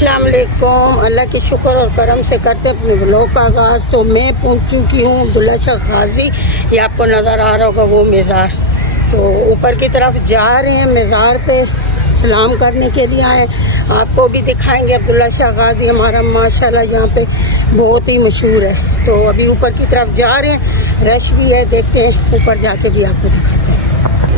अस्सलाम वालेकुम। अल्लाह के शुक्र और करम से करते अपने व्लॉग का आगाज़। तो मैं पहुंच चुकी हूँ अब्दुल्ला शाह गाज़ी। ये आपको नज़र आ रहा होगा वो मज़ार। तो ऊपर की तरफ जा रहे हैं, मज़ार पे सलाम करने के लिए आए। आपको भी दिखाएंगे अब्दुल्ला शाह गाज़ी हमारा माशाल्लाह यहाँ पे बहुत ही मशहूर है। तो अभी ऊपर की तरफ जा रहे हैं, रश भी है, देखते हैं ऊपर जाके भी आपको दिखाते हैं।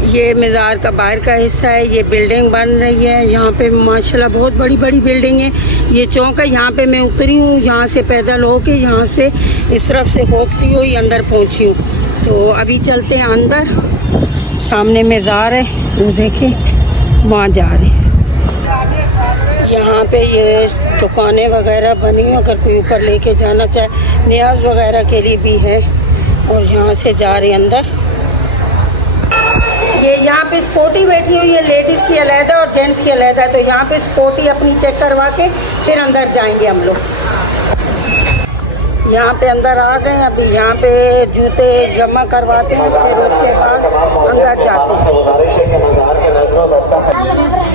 ये मज़ार का बाहर का हिस्सा है। ये बिल्डिंग बन रही है यहाँ पे माशाल्लाह, बहुत बड़ी बड़ी बिल्डिंग है। ये चौक है, यहाँ पे मैं उतरी हूँ, यहाँ से पैदल होके यहाँ से इस तरफ से होती हुई अंदर पहुँची हूँ। तो अभी चलते हैं अंदर, सामने मज़ार है वो देखें, वहाँ जा रहे हैं। यहाँ पे ये दुकानें वगैरह बनी हैं, अगर कोई ऊपर लेके जाना चाहे न्याज वगैरह के लिए भी है। और यहाँ से जा रहे अंदर। ये यहाँ पे स्कूटी बैठी हुई है, लेडीज़ की अलहदा और जेंट्स की अलहदा। तो यहाँ पे स्कूटी अपनी चेक करवा के फिर अंदर जाएंगे हम लोग। यहाँ पे अंदर आ गए, अभी यहाँ पे जूते जमा करवाते हैं, फिर उसके बाद अंदर जाते हैं।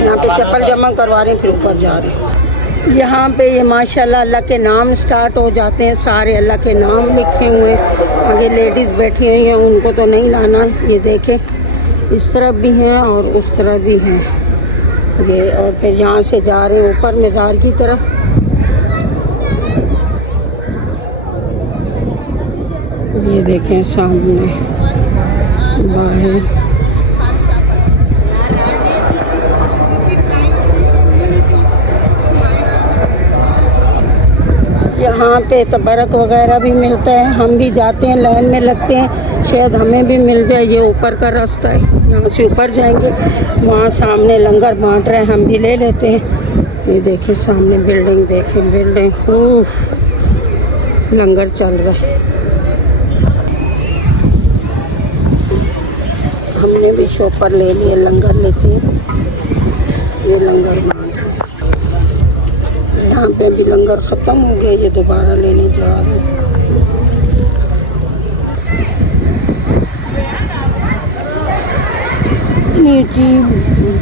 यहाँ पे चप्पल जमा करवा रहे हैं, फिर ऊपर जा रहे हैं। यहाँ पे ये माशाल्लाह अल्लाह के नाम स्टार्ट हो जाते हैं, सारे अल्लाह के नाम लिखे हुए हैं। आगे लेडीज़ बैठी हुई हैं, उनको तो नहीं लाना। ये देखें, इस तरफ भी हैं और उस तरफ भी हैं ये। और फिर यहाँ से जा रहे हैं ऊपर मज़ार की तरफ। ये देखें सामने बाहर यहाँ पे तबरक वगैरह भी मिलता है। हम भी जाते हैं, लाइन में लगते हैं, शायद हमें भी मिल जाए। ये ऊपर का रास्ता है, यहाँ से ऊपर जाएंगे, वहाँ सामने लंगर बांट रहे हैं, हम भी ले लेते हैं। ये देखिए सामने बिल्डिंग, देखें बिल्डिंग, उफ लंगर चल रहा है। हमने भी शॉपर ले लिए, लंगर लेते हैं। ये लंगर बांट रहे हैं। यहाँ पे अभी लंगर ख़त्म हो गया, ये दोबारा लेने जा रहे हैं। इतनी ऊँची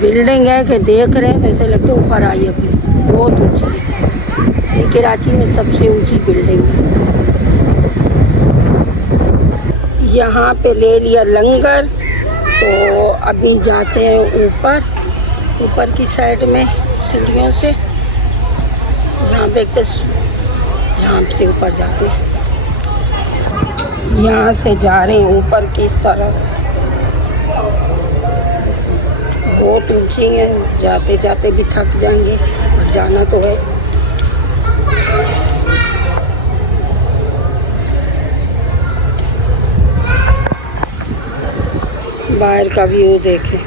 बिल्डिंग है कि देख रहे हैं तो ऐसे लगता है ऊपर आई अभी, बहुत ऊँची है। ये कराची में सबसे ऊँची बिल्डिंग है। यहाँ पे ले लिया लंगर, तो अभी जाते हैं ऊपर की साइड में सीढ़ियों से। यहाँ पे यहाँ से ऊपर जाते हैं, यहाँ से जा रहे हैं ऊपर की इस तरफ। बहुत ऊंची है, जाते जाते भी थक जाएंगे, और जाना तो है। बाहर का व्यू देखें,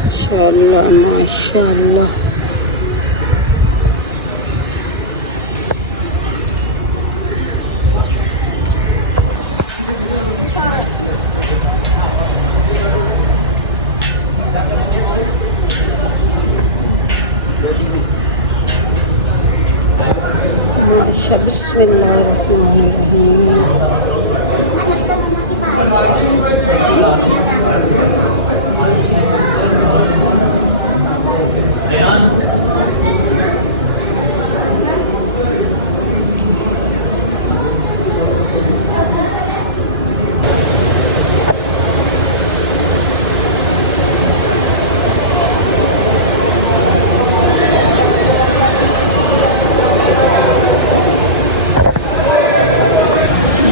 माशाल्लाह माशाल्लाह। बिस्मिल्लाहिर्रहमानिर्रहीम।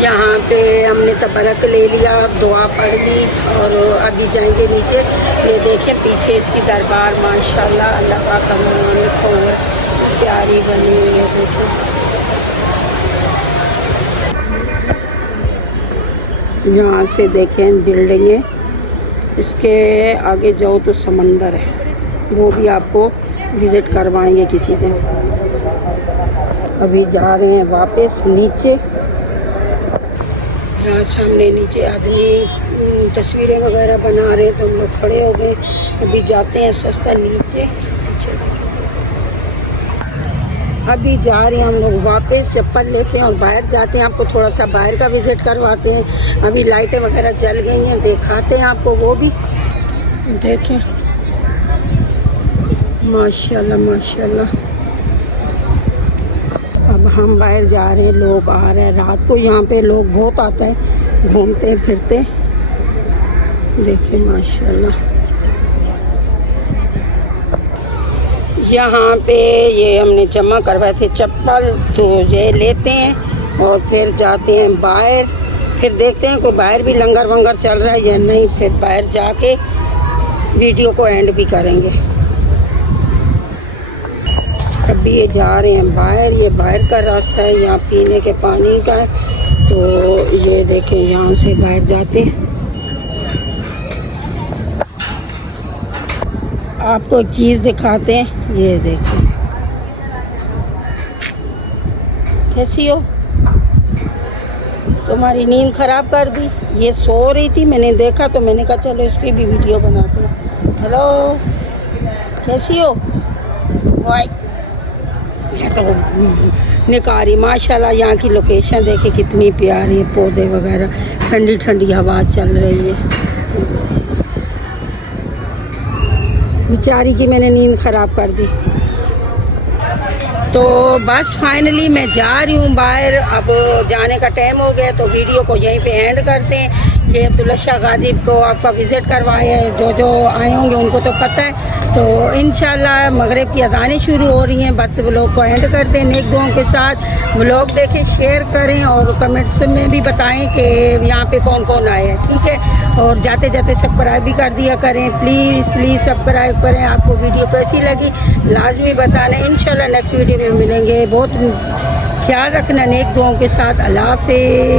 यहाँ पे हमने तबरक ले लिया, दुआ पढ़ ली और अभी जाएंगे नीचे। ये देखें पीछे इसकी दरबार, माशाल्लाह अल्लाह पाक का नाम लिखा हुआ है, प्यारी बनी हुई है। देखो यहाँ से देखें बिल्डिंगें, इसके आगे जाओ तो समंदर है, वो भी आपको विज़िट करवाएंगे किसी दिन। अभी जा रहे हैं वापस नीचे। यहाँ सामने नीचे आदमी तस्वीरें वगैरह बना रहे, तो हम लोग खड़े हो गए। अभी जाते हैं सस्ता नीचे। अभी जा रहे हैं हम लोग वापस, चप्पल लेते हैं और बाहर जाते हैं। आपको थोड़ा सा बाहर का विज़िट करवाते हैं। अभी लाइटें वगैरह जल गई हैं, दिखाते हैं आपको वो भी। देखें माशाल्लाह माशाल्लाह। अब हम बाहर जा रहे हैं, लोग आ रहे हैं। रात को यहाँ पे लोग बहुत आते हैं, घूमते फिरते। देखिए माशाल्लाह। यहाँ पे ये हमने जमा करवाए थे चप्पल, तो ये लेते हैं और फिर जाते हैं बाहर। फिर देखते हैं कोई बाहर भी लंगर वंगर चल रहा है या नहीं, फिर बाहर जाके वीडियो को एंड भी करेंगे। अभी ये जा रहे हैं बाहर, ये बाहर का रास्ता है, यहाँ पीने के पानी का है। तो ये देखें, यहाँ से बाहर जाते हैं। आपको एक चीज़ दिखाते हैं, ये देखें। कैसी हो? तुम्हारी नींद ख़राब कर दी। ये सो रही थी, मैंने देखा तो मैंने कहा चलो इसकी भी वीडियो बनाते हैं। हेलो, कैसी हो? वाई, ये तो निकारी। माशाल्लाह यहाँ की लोकेशन देखिए कितनी प्यारी है, पौधे वगैरह, ठंडी ठंडी हवा चल रही है। बेचारी की मैंने नींद ख़राब कर दी। तो बस फाइनली मैं जा रही हूँ बाहर। अब जाने का टाइम हो गया, तो वीडियो को यहीं पे एंड करते हैं। ये अब्दुल्ला शाह गाजी को आपका विज़िट करवाया है, जो आए होंगे उनको तो पता है। तो इंशाल्लाह मगरिब की अज़ानें शुरू हो रही हैं। बस व्लॉग को एंड करते हैं नेक दुआओं के साथ। व्लॉग देखें, शेयर करें और कमेंट्स में भी बताएं कि यहाँ पे कौन कौन आए हैं, ठीक है। और जाते जाते सब्सक्राइब भी कर दिया करें, प्लीज़ प्लीज़ सब्सक्राइब करें। आपको वीडियो कैसी लगी लाजमी बताना। इंशाल्लाह नेक्स्ट वीडियो में मिलेंगे। बहुत ख्याल रखना नेक दुआओं के साथ। अल्लाह हाफ़िज़।